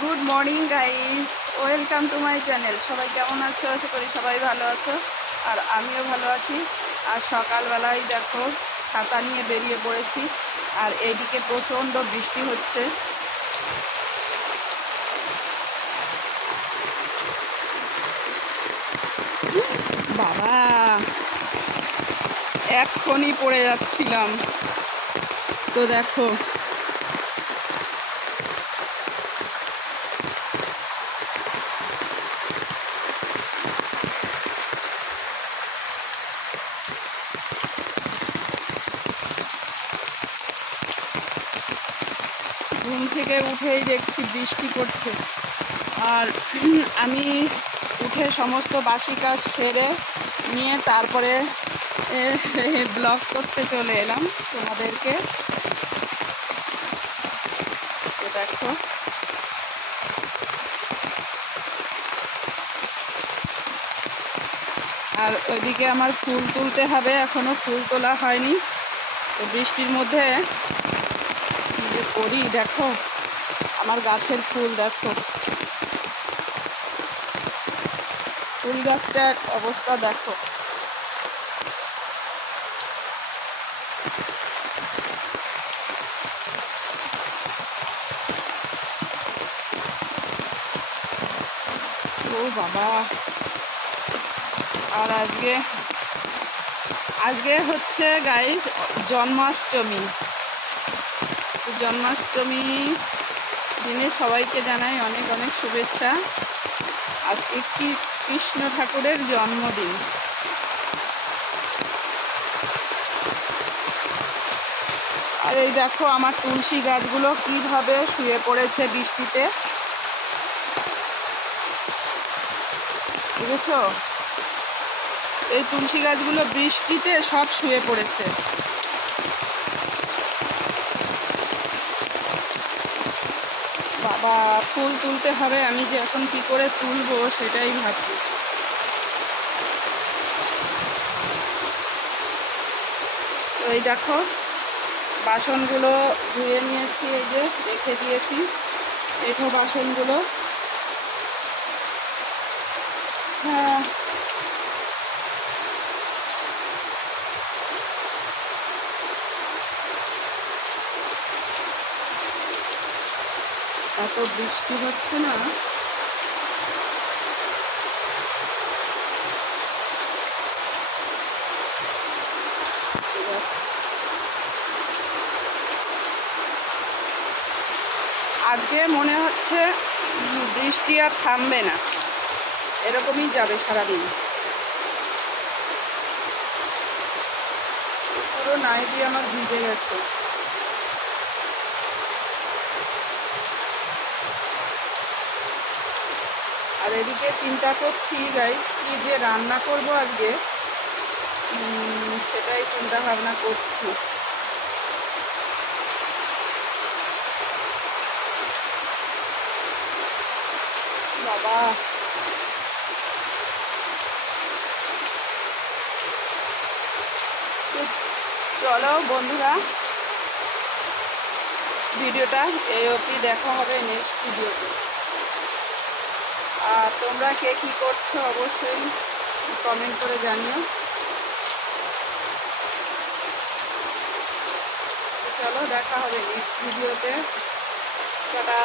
Good morning guys, welcome to my channel. সবাই কেমন আছো? আশা করি সবাই ভালো আছো, আর আমিও ভালো আছি। আর সকালবেলায় দেখো ছাতা নিয়ে বেরিয়ে পড়েছি, আর এইদিকে প্রচণ্ড বৃষ্টি হচ্ছে। বাবা, এক্ষুনি পড়ে যাচ্ছিলাম। তো দেখো ঘুম থেকে উঠেই দেখছি বৃষ্টি পড়ছে। আর আমি উঠে সমস্ত বাসি কাজ সেরে নিয়ে তারপরে ব্লগ করতে চলে এলাম তোমাদেরকে। তো দেখো আর ওইদিকে আমার ফুল তুলতে হবে, এখনো ফুল তোলা হয়নি। তো বৃষ্টির মধ্যে কি যে করি, দেখো আমার গাছের ফুল, দেখো ফুল গাছটার অবস্থা দেখো। ও বাবা, আর আজকে হচ্ছে গাইস জন্মাষ্টমী। জন্মাষ্টমী দিনে সবাইকে জানাই অনেক অনেক শুভেচ্ছা। আজকে কি কৃষ্ণ ঠাকুরের জন্মদিন। আর এই দেখো আমার তুলসী গাছগুলো কিভাবে শুয়ে পড়েছে বৃষ্টিতে, বুঝেছো? এই তুলসী গাছগুলো বৃষ্টিতে সব শুয়ে পড়েছে। বাবা, ফুল তুলতে হবে, আমি যে এখন কি করে তুলবো সেটাই ভাবছি। তো এই দেখো বাসনগুলো ধুয়ে নিয়েছি, এই যে রেখে দিয়েছি এঁঠো বাসনগুলো। হ্যাঁ, এত বৃষ্টি হচ্ছে না। আজকে মনে হচ্ছে বৃষ্টি আর থামবে না, এরকমই যাবে সারাদিন। পুরো নাইটি আমার ভিজে গেছে। আর এদিকে চিন্তা করছি গাইস, কি যে রান্না করব আজকে, সেটাই চিন্তা ভাবনা করছি। বাবা, চলো বন্ধুরা, ভিডিওটা এই অবধি, দেখা হবে নেক্সট ভিডিওতে। আর তোমরা কে কী করছো অবশ্যই কমেন্ট করে জানিও। চলো দেখা হবে নেক্সট ভিডিওতে। টাটা।